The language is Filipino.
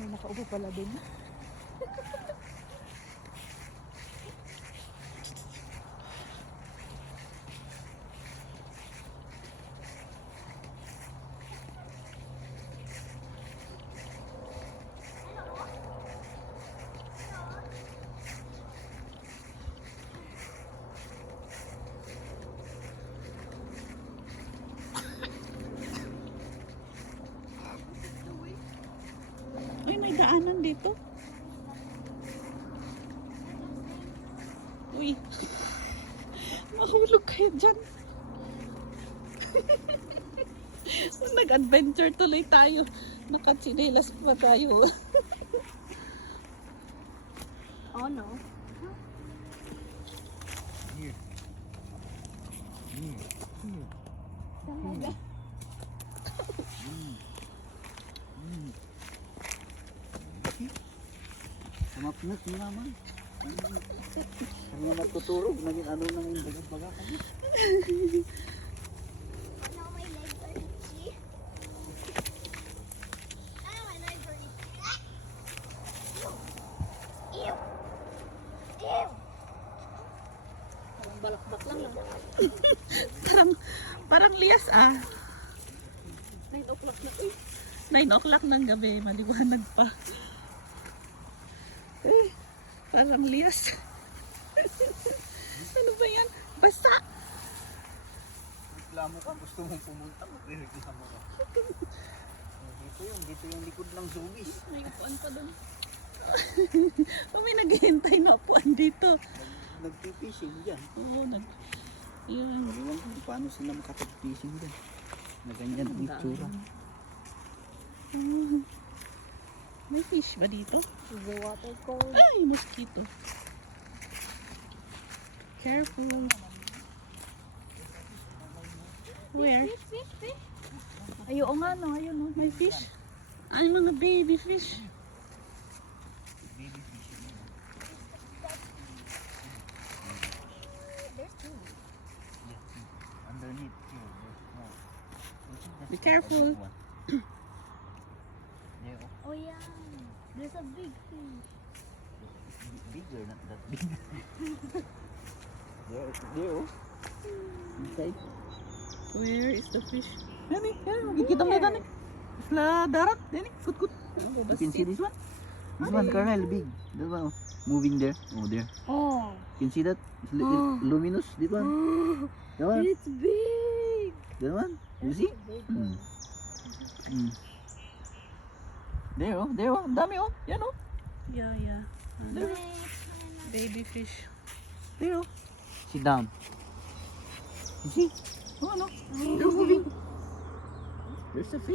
May nakaupo pala din. Ay, may daanan dito. Uy. Mahulog kayo dyan. Nag-adventure tuloy tayo. Nakatsinelas pa tayo. Oh no. Here. Here. Here. Talaga. Sumapnat ni mama. Ang mga matutulog, naging ano nang yung baga-baga kami. Now my legs are itchy. Now my legs are itchy. Ew. Ew. Parang balakbak lang lang. Parang lias ah. 9 o'clock na. Uy. 9 o'clock ng gabi. Maliwanag pa. Eh, parang lias. Ano ba yan? Basta! Reklamo ka, gusto mong pumunta, magre-reklamo ka. Dito yung likod ng zubis. May upuan pa doon. May naghihintay na upuan dito. Nagpipishing dyan. Oo, yun. Ewan ko kung paano sila makapag-fishing dyan. Na ganyan ang itsura. May fish ba dito? The water cold. Ay, mosquito. Careful. Where? Fish. Ayun nga no, ayun no. May fish? Ay, mga baby fish. Baby fishing. There's two. Yeah. Underneath here, there's more. Be careful. Yeah, Oh yeah. There's a big fish. bigger, not that big. There, oh. Inside. Where is the fish? Dani, makikita mo na dani. Isla darat, dani, kut. You can see this one? This one, Carnel, big. That one, oh. Moving there. Oh, there. Oh. You can see that? It's luminous. This one. That one. It's big. That one. You see? Mm. Mm. There, oh. There, oh. Ang dami, oh. Yan, oh. Yeah. There. Baby fish. There, oh. Sit down. You see? Oh, no. They're moving. There's a fish.